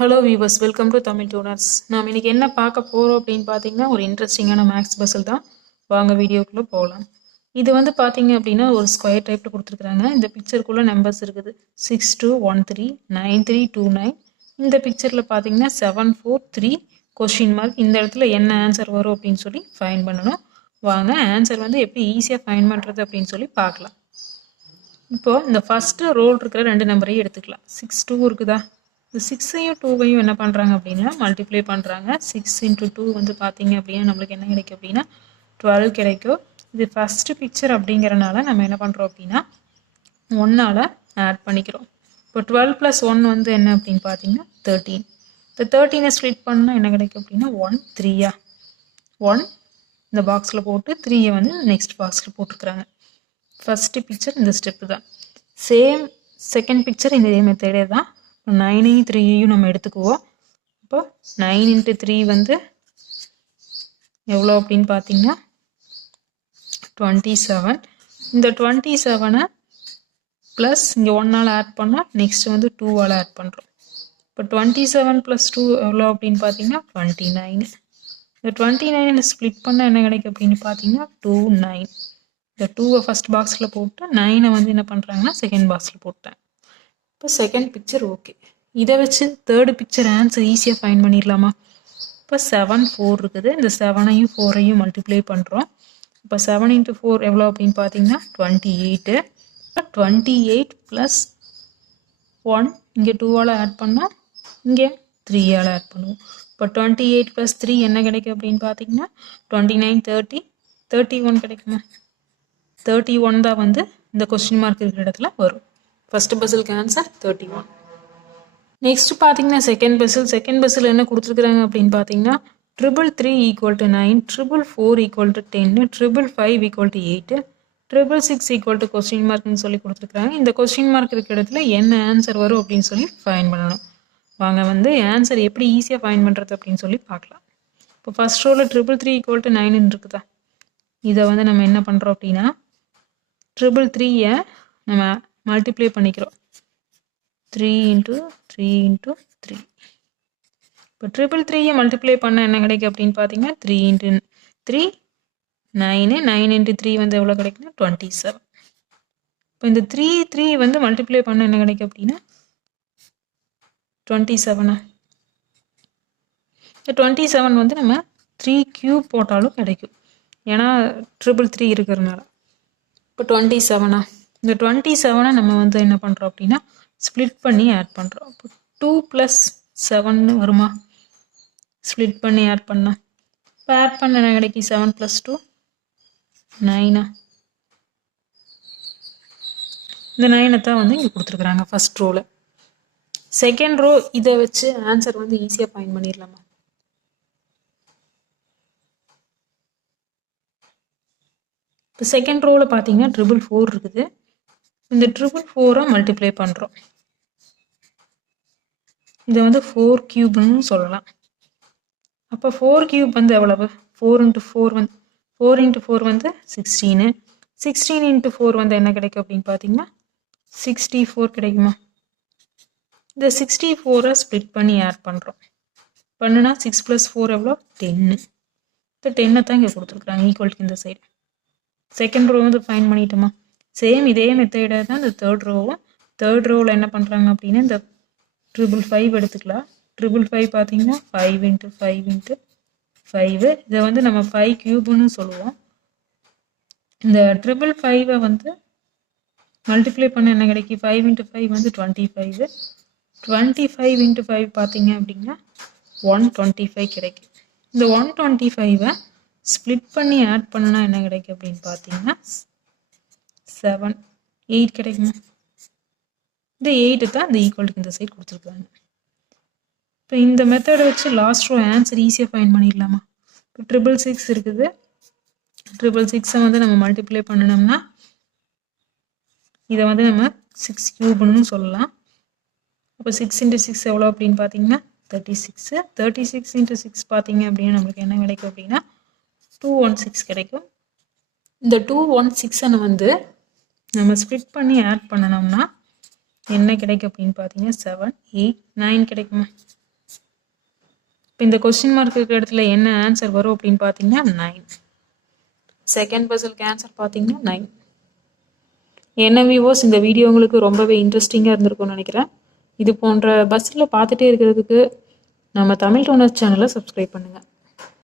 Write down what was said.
Hello viewers, welcome to Tamil tuners. நாம் இன்றைக்கி என்ன பார்க்க போகிறோம் அப்படின்னு பார்த்தீங்கன்னா, ஒரு இன்ட்ரெஸ்டிங்கான மேக்ஸ் பசில் தான். வாங்க வீடியோக்குள்ளே போகலாம். இது வந்து பார்த்தீங்க அப்படின்னா ஒரு ஸ்கொயர் டைப்பில் கொடுத்துருக்குறாங்க. இந்த பிக்சருக்குள்ளே நம்பர்ஸ் இருக்குது 6213 9329. இந்த பிக்சரில் பார்த்தீங்கன்னா 743 கொஷின் மார்க். இந்த இடத்துல என்ன ஆன்சர் வரும் அப்படின்னு சொல்லி ஃபைன் பண்ணணும். வாங்க ஆன்சர் வந்து எப்படி ஈஸியாக ஃபைன் பண்ணுறது அப்படின்னு சொல்லி பார்க்கலாம். இப்போது இந்த ஃபஸ்ட்டு ரோல் இருக்கிற ரெண்டு நம்பரையும் எடுத்துக்கலாம். 62 இருக்குதா? இந்த 6ஐயும் 2ஐயும் என்ன பண்ணுறாங்க அப்படின்னா மல்டிப்ளை பண்ணுறாங்க. 6 × 2 வந்து பார்த்தீங்க அப்படின்னா நம்மளுக்கு என்ன கிடைக்கும் அப்படின்னா 12 கிடைக்கும். இது ஃபஸ்ட்டு பிக்சர் அப்படிங்கிறனால நம்ம என்ன பண்ணுறோம் அப்படின்னா 1ஆல் ஆட் பண்ணிக்கிறோம். இப்போ 12 + 1 வந்து என்ன அப்படின்னு பார்த்தீங்கன்னா 13. இந்த 13ஐ ஸ்ப்ளிட் பண்ணால் என்ன கிடைக்கும் அப்படின்னா 1 3 1 இந்த பாக்ஸில் போட்டு 3ஐ வந்து நெக்ஸ்ட் பாக்ஸில் போட்டுருக்குறாங்க. ஃபஸ்ட்டு பிக்சர் இந்த ஸ்டெப்பு தான். சேம் செகண்ட் பிக்சர் இந்த மெத்தடே தான். 9ஐயும் 3ஐயும் நம்ம எடுத்துக்குவோம். இப்போ 9 × 3 வந்து எவ்வளோ அப்படின்னு பார்த்தீங்கன்னா 27. இந்த 27ஐ ப்ளஸ் இங்கே 1ஆல் ஆட் பண்ணோம். நெக்ஸ்ட்டு வந்து 2ஆல் ஆட் பண்ணுறோம். இப்போ 27 + 2 எவ்வளோ அப்படின்னு பார்த்தீங்கன்னா 29. இந்த 29 ஸ்ப்ளிட் பண்ண என்ன கிடைக்கும் அப்படின்னு பார்த்தீங்கன்னா 2 9. இந்த 2ஐ ஃபஸ்ட் பாக்ஸில் போட்டு 9ஐ வந்து என்ன பண்ணுறாங்கன்னா செகண்ட் பாக்ஸில் போட்டேன். இப்போ செகண்ட் பிக்சர் ஓகே. இதை வச்சு தேர்டு பிக்சர் ஆன்சர் ஈஸியாக ஃபைன் பண்ணிடலாமா? இப்போ 7 4 இருக்குது. இந்த 7ஐயும் 4ஐயும் மல்டிப்ளை பண்ணுறோம். இப்போ 7 × 4 எவ்வளோ அப்படின்னு பார்த்தீங்கன்னா 28. இப்போ 28 + 1 இங்கே 2ஆல் ஆட் பண்ணோம். இங்கே 3ஆல் ஆட் பண்ணுவோம். இப்போ 28 + 3 என்ன கிடைக்கும் அப்படின்னு பார்த்தீங்கன்னா 29 30 31 கிடைக்குமா? 31 தான் வந்து இந்த கொஸ்டின் மார்க் இருக்கிற இடத்துல வரும். ஃபஸ்ட்டு பசிலுக்கு ஆன்சர் 31. நெக்ஸ்ட் பார்த்தீங்கன்னா செகண்ட் பசில் என்ன கொடுத்துருக்குறாங்க அப்படின்னு பார்த்தீங்கன்னா 333 = 9, 444 = 10, 555 = 8, 666 கொஸ்டின் மார்க்னு சொல்லி கொடுத்துருக்குறாங்க. இந்த கொஸ்டின் மார்க் இருக்கிற இடத்துல என்ன ஆன்சர் வரும் அப்படின்னு சொல்லி ஃபைன் பண்ணணும். வாங்க வந்து ஆன்சர் எப்படி ஈஸியாக ஃபைன் பண்ணுறது அப்படின்னு சொல்லி பார்க்கலாம். இப்போ ஃபஸ்ட் ரோவில் 333 = 9 இருக்குதா? இதை வந்து நம்ம என்ன பண்ணுறோம் அப்படின்னா 333ஐ நம்ம மல்டிப்ளை பண்ணிக்கிறோம். 3 × 3 × 3. இப்போ 333ஐ மல்டிப்ளை பண்ண என்ன கிடைக்கும் அப்படின்னு பார்த்தீங்கன்னா 3 × 3 9. 9 × 3 வந்து எவ்வளோ கிடைக்குன்னா 27. இப்போ இந்த 3 வந்து மல்டிப்ளை பண்ண என்ன கிடைக்கும் அப்படின்னா 27. இந்த 27 வந்து நம்ம 3³ போட்டாலும் கிடைக்கும். ஏன்னா 333 இருக்கிறதுனால. இப்போ 27. இந்த 27ஐ நம்ம வந்து என்ன பண்ணுறோம் அப்படின்னா ஸ்ப்ளிட் பண்ணி ஆட் பண்ணுறோம். இப்போ 2 + 7 வருமா? ஸ்ப்ளிட் பண்ணி ஆட் பண்ணால் இப்போ ஆட் பண்ண என்ன கிடைக்கும்? 7 + 2 9. இந்த 9ஐ தான் வந்து இங்கே கொடுத்துருக்குறாங்க ஃபஸ்ட் ரோவில். செகண்ட் ரோ இதை வச்சு ஆன்சர் வந்து ஈஸியாக ஃபைன் பண்ணிடலாமா? இப்போ செகண்ட் ரோவில் பார்த்தீங்கன்னா 444 இருக்குது. இந்த 444ஐ மல்டிப்ளை பண்ணுறோம். இதை வந்து 4³ சொல்லலாம். அப்போ 4³ வந்து எவ்வளவு? 4 × 4 வந்து 4 × 4 வந்து 16. 16 × 4 வந்து என்ன கிடைக்கும் அப்படின்னு பார்த்தீங்கன்னா 64 கிடைக்குமா? இந்த 64ஐ ஸ்ப்ளிட் பண்ணி ஆட் பண்ணுறோம். பண்ணுனா 6 + 4 எவ்வளோ? 10. இந்த 10ஐ தான் இங்கே கொடுத்துருக்குறாங்க ஈக்குவல்க்கு இந்த சைடு. செகண்ட் ரோ வந்து ஃபைன் பண்ணிட்டோமா? சேம் இதே மெத்தடை தான் இந்த தேர்ட் ரோவில் என்ன பண்ணுறாங்க அப்படின்னா இந்த 555 எடுத்துக்கலாம். 555 பார்த்தீங்கன்னா 5 × 5 × 5. இதை வந்து நம்ம 5³ சொல்லுவோம். இந்த 555ஐ வந்து மல்டிப்ளை பண்ண என்ன கிடைக்கும்? 5 × 5 வந்து 25. 25 × 5 பார்த்தீங்க அப்படின்னா 125 கிடைக்கும். இந்த 125ஐ ஸ்ப்ளிட் பண்ணி ஆட் பண்ணனா என்ன கிடைக்கும் அப்படின்னு பார்த்தீங்கன்னா 7 8 கிடைக்குமா? இந்த 8 தான் இந்த ஈக்குவலுக்கு இந்த சைடு கொடுத்துருக்காங்க. இப்போ இந்த மெத்தடை வச்சு லாஸ்ட் ரோ ஆன்சர் ஈஸியாக ஃபைன் பண்ணிடலாமா? இப்போ 666 இருக்குது. 666ஐ வந்து நம்ம மல்டிப்ளை பண்ணினோம்னா இதை வந்து நம்ம 6³ சொல்லலாம். அப்போ 6 × 6 எவ்வளோ அப்படின்னு பார்த்தீங்கன்னா 36. 36 × 6 பார்த்தீங்க அப்படின்னா நம்மளுக்கு என்ன கிடைக்கும் அப்படின்னா 216 கிடைக்கும். இந்த 216ஐ வந்து நம்ம ஸ்ப்ளிட் பண்ணி ஆட் பண்ணணும்னா என்ன கிடைக்கும் அப்படின்னு பார்த்தீங்கன்னா 7 8 9 கிடைக்குமா? இப்போ இந்த கொஸ்டின் மார்க் இருக்கிற இடத்துல என்ன ஆன்சர் வரும் அப்படின்னு பார்த்தீங்கன்னா 9. செகண்ட் பசிலுக்கு ஆன்சர் பார்த்தீங்கன்னா 9. என்ன வியூவர்ஸ், இந்த வீடியோ உங்களுக்கு ரொம்பவே இன்ட்ரெஸ்டிங்காக இருந்திருக்கும்னு நினைக்கிறேன். இது போன்ற பஸ்ஸில் பார்த்துட்டே இருக்கிறதுக்கு நம்ம தமிழ் டோனர்ஸ் சேனலை சப்ஸ்கிரைப் பண்ணுங்கள்.